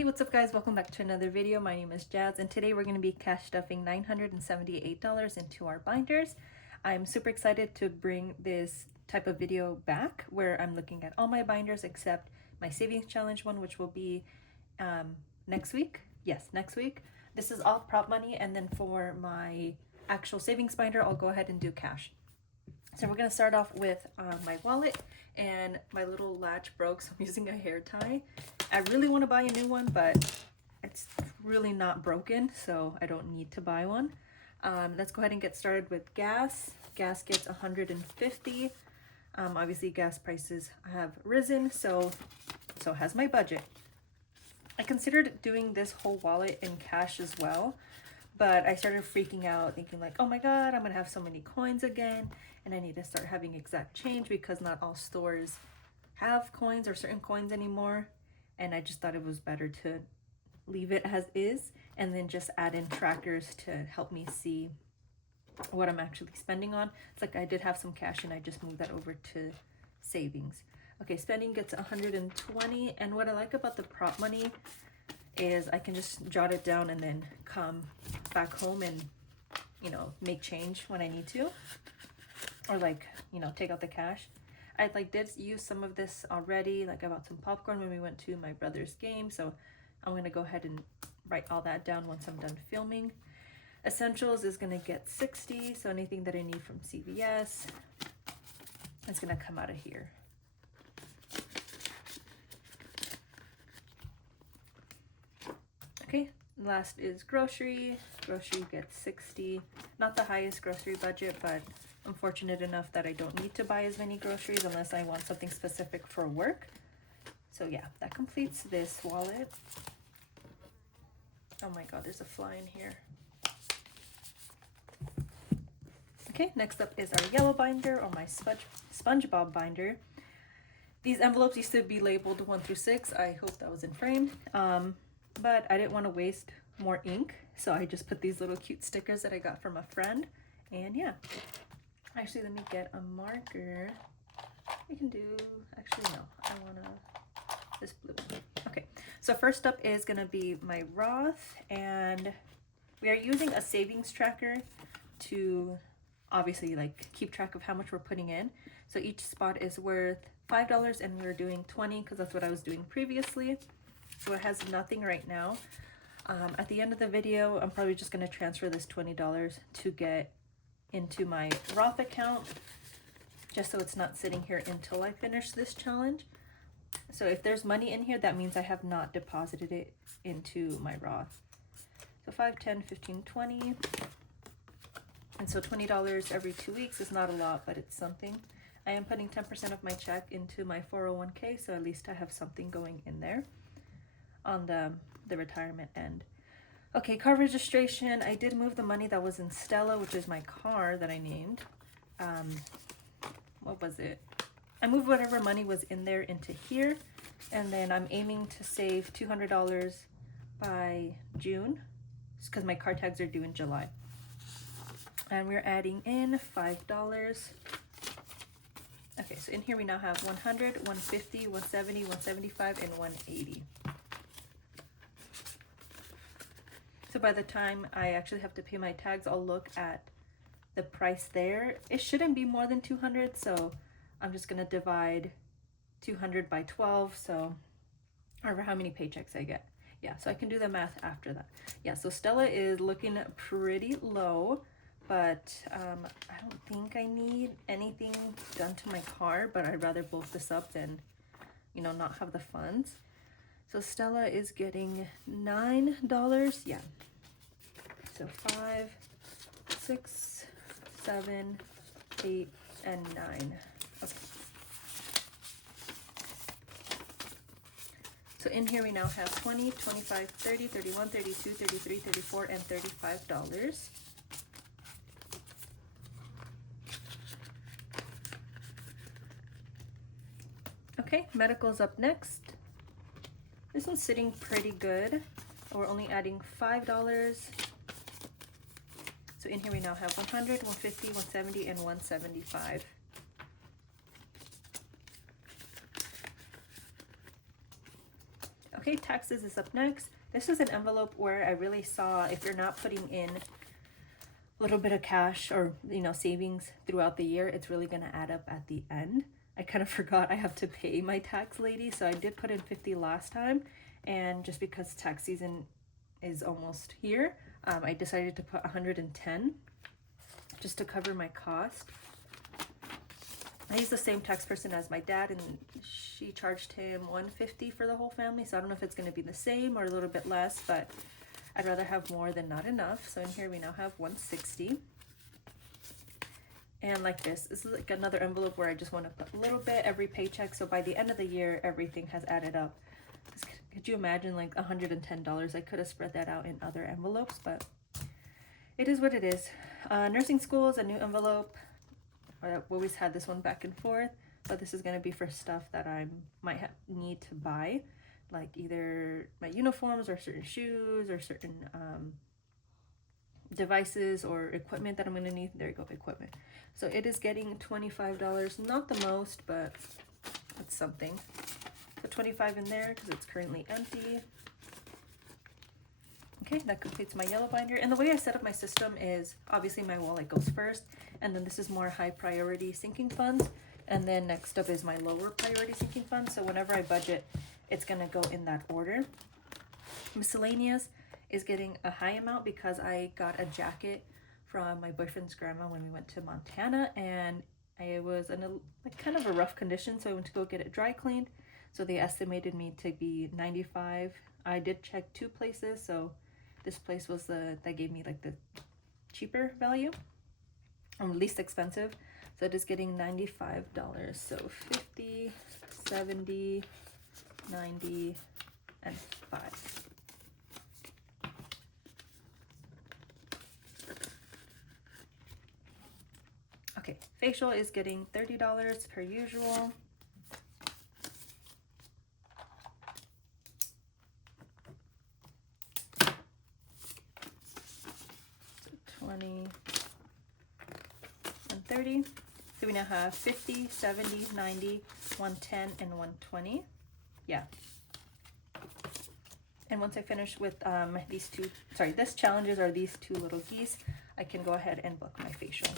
Hey, what's up guys? Welcome back to another video. My name is Jazz and today we're going to be cash stuffing $978 into our binders. I'm super excited to bring this type of video back where I'm looking at all my binders except my savings challenge one, which will be next week. Yes, next week. This is all prop money, and then for my actual savings binder, I'll go ahead and do cash. So we're going to start off with my wallet, and my little latch broke, so I'm using a hair tie. I really want to buy a new one, but it's really not broken, so I don't need to buy one. Let's go ahead and get started with gas. Gas gets 150. Obviously gas prices have risen, so has my budget. I considered doing this whole wallet in cash as well, but I started freaking out thinking like, oh my god, I'm gonna have so many coins again, and I need to start having exact change because not all stores have coins or certain coins anymore. And I just thought it was better to leave it as is and then just add in trackers to help me see what I'm actually spending on. It's like I did have some cash and I just moved that over to savings. Okay, spending gets 120, and what I like about the prop money is I can just jot it down and then come back home and, you know, make change when I need to, or like, you know, take out the cash. I did use some of this already. Like I bought some popcorn when we went to my brother's game, so I'm gonna go ahead and write all that down once I'm done filming. Essentials is gonna get 60, so anything that I need from CVS is gonna come out of here. Okay, last is grocery. Grocery gets 60. Not the highest grocery budget, but I'm fortunate enough that I don't need to buy as many groceries unless I want something specific for work. So yeah, that completes this wallet. Oh my god, there's a fly in here. Okay, next up is our yellow binder, or my SpongeBob binder. These envelopes used to be labeled 1 through 6. I hope that wasn't framed. But I didn't want to waste more ink, so I just put these little cute stickers that I got from a friend. And yeah. Actually, let me get a marker. We can do, actually no, I wanna, this blue one. Okay, so first up is gonna be my Roth, and we are using a savings tracker to obviously like keep track of how much we're putting in. So each spot is worth $5 and we're doing 20 because that's what I was doing previously. So it has nothing right now. At the end of the video, I'm probably just gonna transfer this $20 to get into my Roth account, just so it's not sitting here until I finish this challenge. So if there's money in here, that means I have not deposited it into my Roth. So 5, 10, 15, 20. And so $20 every 2 weeks is not a lot, but it's something. I am putting 10% of my check into my 401k, so at least I have something going in there on the retirement end. Okay, car registration. I did move the money that was in Stella, which is my car that I named. What was it? I moved whatever money was in there into here, and then I'm aiming to save $200 by June, because my car tags are due in July. And we're adding in $5. Okay, so in here we now have 100, 150, 170, 175, and 180. So by the time I actually have to pay my tags, I'll look at the price there. It shouldn't be more than 200, so I'm just gonna divide 200 by 12, so however how many paychecks I get. Yeah, so I can do the math after that. Yeah, so Stella is looking pretty low, but I don't think I need anything done to my car, but I'd rather bulk this up than, you know, not have the funds. So Stella is getting $9. Yeah. So 5, 6, 7, 8, and 9. Okay. So in here we now have 20, 25, 30, 31, 32, 33, 34, and $35. Okay, medical's up next. This one's sitting pretty good. We're only adding $5. So in here we now have 100, 150, 170, and 175. unpaid taxes is up next. This is an envelope where I really saw if you're not putting in a little bit of cash or, you know, savings throughout the year, it's really going to add up at the end. I kind of forgot I have to pay my tax lady, so I did put in 50 last time, and just because tax season is almost here, I decided to put 110 just to cover my cost. I use the same tax person as my dad, and she charged him 150 for the whole family, so I don't know if it's going to be the same or a little bit less, but I'd rather have more than not enough. So in here we now have 160. And like this is like another envelope where I just want to put a little bit every paycheck, so by the end of the year everything has added up. Could you imagine like $110? I could have spread that out in other envelopes, but it is what it is. Nursing school is a new envelope. I've always had this one back and forth, but this is going to be for stuff that I might need to buy, like either my uniforms or certain shoes or certain devices or equipment that I'm going to need. There you go, equipment. So it is getting $25, not the most, but it's something. Put 25 in there because it's currently empty. Okay, that completes my yellow binder. And the way I set up my system is obviously my wallet goes first, and then this is more high priority sinking funds, and then next up is my lower priority sinking funds. So whenever I budget, it's gonna go in that order. Miscellaneous is getting a high amount because I got a jacket from my boyfriend's grandma when we went to Montana, and I was in a like kind of a rough condition, so I went to go get it dry cleaned. So they estimated me to be 95. I did check 2 places, so this place was that gave me like the cheaper value, least expensive. So it is getting $95. So 50, 70, 90, and 5. Okay, facial is getting $30 per usual. So 20 and 30. So we now have 50, 70, 90, 110, and 120. Yeah. And once I finish with this challenges are these 2 little geese, I can go ahead and book my facial.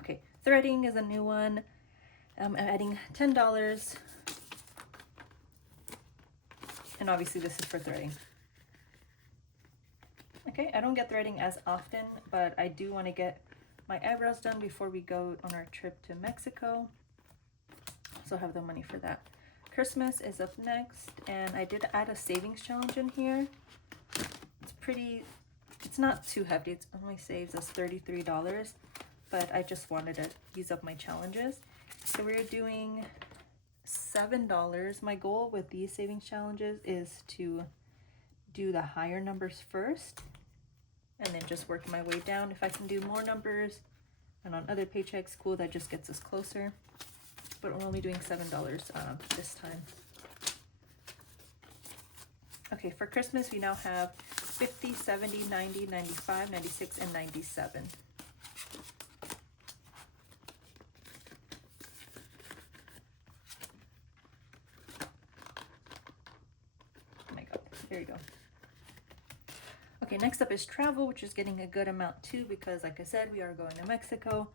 Okay, threading is a new one. I'm adding $10. And obviously this is for threading. Okay, I don't get threading as often, but I do want to get my eyebrows done before we go on our trip to Mexico. So I have the money for that. Christmas is up next, and I did add a savings challenge in here. It's not too hefty. It only saves us $33, but I just wanted to use up my challenges. So we're doing $7. My goal with these savings challenges is to do the higher numbers first and then just work my way down. If I can do more numbers and on other paychecks, cool, that just gets us closer. But we're only doing $7 this time. Okay, for Christmas we now have 50, 70, 90, 95, 96, and 97. Oh my god, there you go. Okay, next up is travel, which is getting a good amount too, because like I said, we are going to Mexico,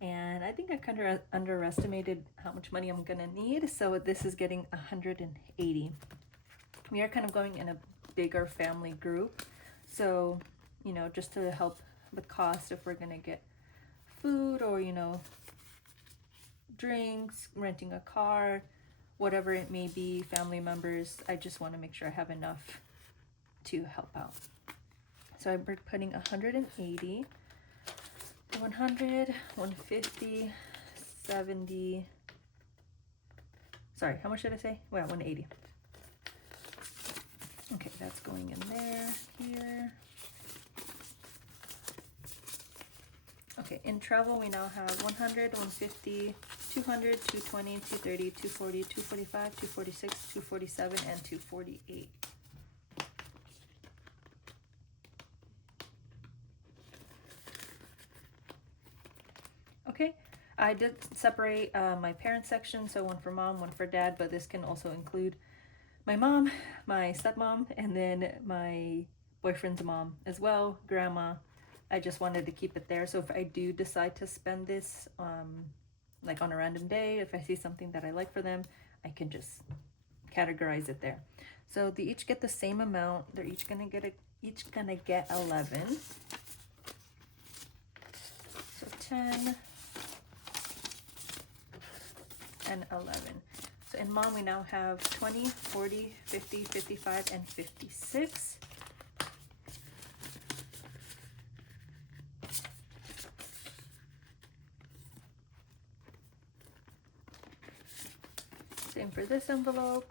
and I think I kind of underestimated how much money I'm gonna need, so this is getting 180. We are kind of going in a bigger family group, so, you know, just to help the cost if we're gonna get food or, you know, drinks, renting a car, whatever it may be, family members, I just want to make sure I have enough to help out. So I'm putting 180, 100, 150, 70, sorry, how much did I say? Well, 180. Okay, that's going in there, here. Okay, in travel we now have 100, 150, 200, 220, 230, 240, 245, 246, 247, and 248. Okay, I did separate my parent section, so one for mom, one for dad, but this can also include my mom, my stepmom, and then my boyfriend's mom as well, grandma. I just wanted to keep it there, so if I do decide to spend this like on a random day, if I see something that I like for them, I can just categorize it there. So they each get the same amount. They're each gonna get 11. So 10 and 11. So in mom, we now have 20, 40, 50, 55, and 56. Same for this envelope.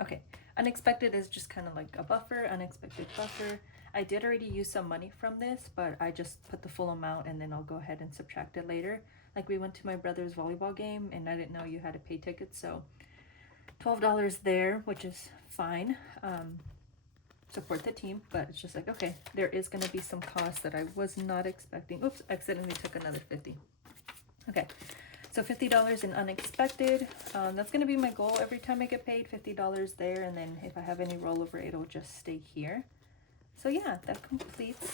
Okay, unexpected is just kind of like a buffer, unexpected buffer. I did already use some money from this, but I just put the full amount and then I'll go ahead and subtract it later. Like we went to my brother's volleyball game and I didn't know you had to pay tickets, so $12 there, which is fine. Support the team, but it's just like, okay, there is going to be some costs that I was not expecting. Oops, accidentally took another 50. Okay, so $50 in unexpected. That's going to be my goal every time I get paid, $50 there, and then if I have any rollover, it'll just stay here. So yeah, that completes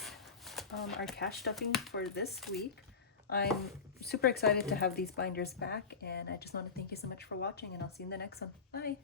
our cash stuffing for this week. I'm super excited to have these binders back, and I just want to thank you so much for watching, and I'll see you in the next one. Bye!